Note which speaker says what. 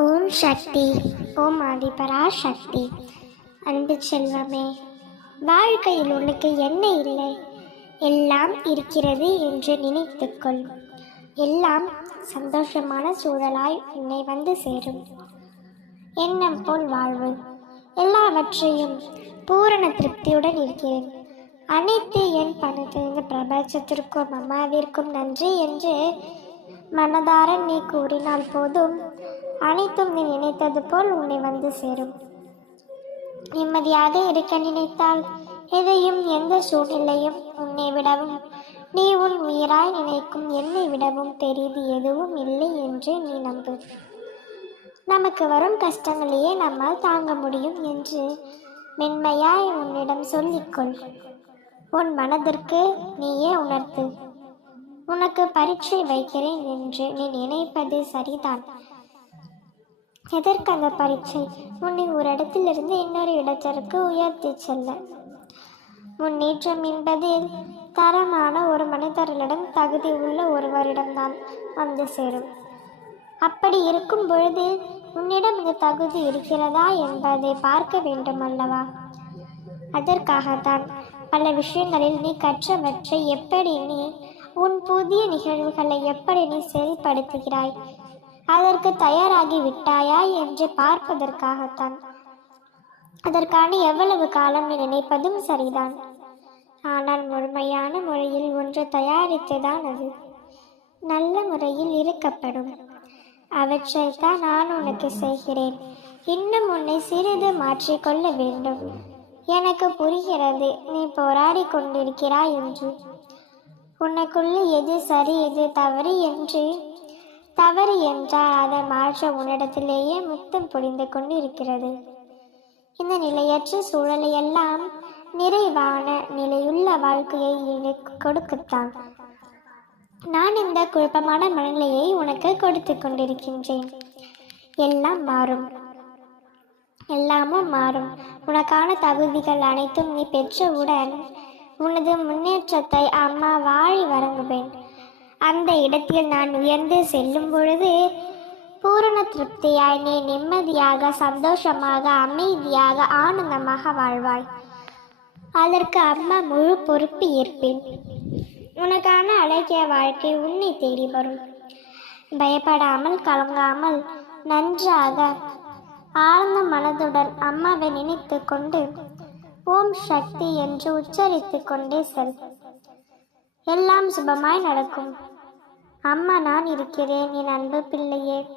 Speaker 1: ஓம் சக்தி. ஓம் ஆதிபரா சக்தி. அன்பு செல்வமே வாழ்க்கையில் உனக்கு என்ன இல்லை? எல்லாம் இருக்கிறது என்று நினைத்துக்கொள். எல்லாம் சந்தோஷமான சூழலாய் உன்னை வந்து சேரும். எண்ணம் போல் வாழ்வு. எல்லாவற்றையும் பூரண திருப்தியுடன் இருக்கிறேன். அனைத்து என் பணத்திலிருந்து பிரபஞ்சத்திற்கும் அம்மாவிற்கும் நன்றி என்று மனதார நீ கூறினால் போதும். அனைத்தும் நீ நினைத்தது போல் உன்னை வந்து சேரும். நிம்மதியாக இருக்க நினைத்தால் எதையும் எந்த சூழ்நிலையும் உன்னை விடவும் நீ உன் உயிராய் நினைக்கும் என்னை விடவும் பெரிது எதுவும் இல்லை என்று நீ நம்பு. நமக்கு வரும் கஷ்டங்களையே நம்மால் தாங்க முடியும் என்று மென்மையாய் உன்னிடம் சொல்லிக்கொள். உன் மனதிற்கு நீயே உணர்த்து. உனக்கு பரீட்சை வைக்கிறேன் என்று நீ நினைப்பது சரிதான். எதற்கு அந்த பரீட்சை? உன்னை ஒரு இடத்திலிருந்து இன்னொரு இடத்திற்கு உயர்த்தி செல்ல. முன்னேற்றம் என்பதில் தரமான ஒரு மனிதர்களிடம் தகுதி உள்ள ஒருவரிடம்தான் வந்து சேரும். அப்படி இருக்கும் பொழுது உன்னிடம் இந்த தகுதி இருக்கிறதா என்பதை பார்க்க வேண்டும் அல்லவா? அதற்காகத்தான் பல விஷயங்களில் நீ கற்றவற்றை எப்படி நீ உன் புதிய நிகழ்வுகளை எப்படி நீ செயல்படுத்துகிறாய்? அதற்கு தயாராகி விட்டாயா என்று பார்ப்பதற்காகத்தான். அதற்கான எவ்வளவு காலம் நினைப்பதும் சரிதான். ஆனால் முழுமையான முறையில் ஒன்று தயாரித்துதான் அது. நல்ல முறையில் இருக்கப்படும். அவற்றைத்தான் நான் உனக்கு செய்கிறேன். இன்னும் உன்னை சிறிது மாற்றிக்கொள்ள வேண்டும். எனக்கு புரிகிறது நீ போராடி கொண்டிருக்கிறாய் என்று. உனக்குள்ள எது சரி எது தவறு என்று தவறு என்றால் அதை மாற்ற உன்னிடத்திலேயே முத்தம் பொழிந்து கொண்டு இருக்கிறது இந்த நிலையற்ற சூழலையெல்லாம் நிறைவான நிலையுள்ள வாழ்க்கையை எனக்கு கொடுக்கத்தான். நான் இந்த குழப்பமான மனநிலையை உனக்கு கொடுத்து கொண்டிருக்கின்றேன். எல்லாம் மாறும். எல்லாமும் மாறும். உனக்கான தகுதிகள் அனைத்தும் நீ பெற்றவுடன் உனது முன்னேற்றத்தை அம்மா வாழி வழங்குவேன் அந்த இடத்தில் நான் உயர்ந்து செல்லும் பொழுது பூரண திருப்தியாய் நீ நிம்மதியாக சந்தோஷமாக அமைதியாக ஆனந்தமாக வாழ்வாய். அதற்கு அம்மா முழு பொறுப்பு ஏற்பேன். உனக்கான அழகிய வாழ்க்கை உன்னை தேடி வரும். பயப்படாமல் கலங்காமல் நன்றாக ஆழ்ந்த மனதுடன் அம்மாவை நினைத்து கொண்டு ஓம் சக்தி என்று உச்சரித்து கொண்டே செல். எல்லாம் சுபமாய் நடக்கும். அம்மா நான் இருக்கிறேன் என் அன்பு பிள்ளையே.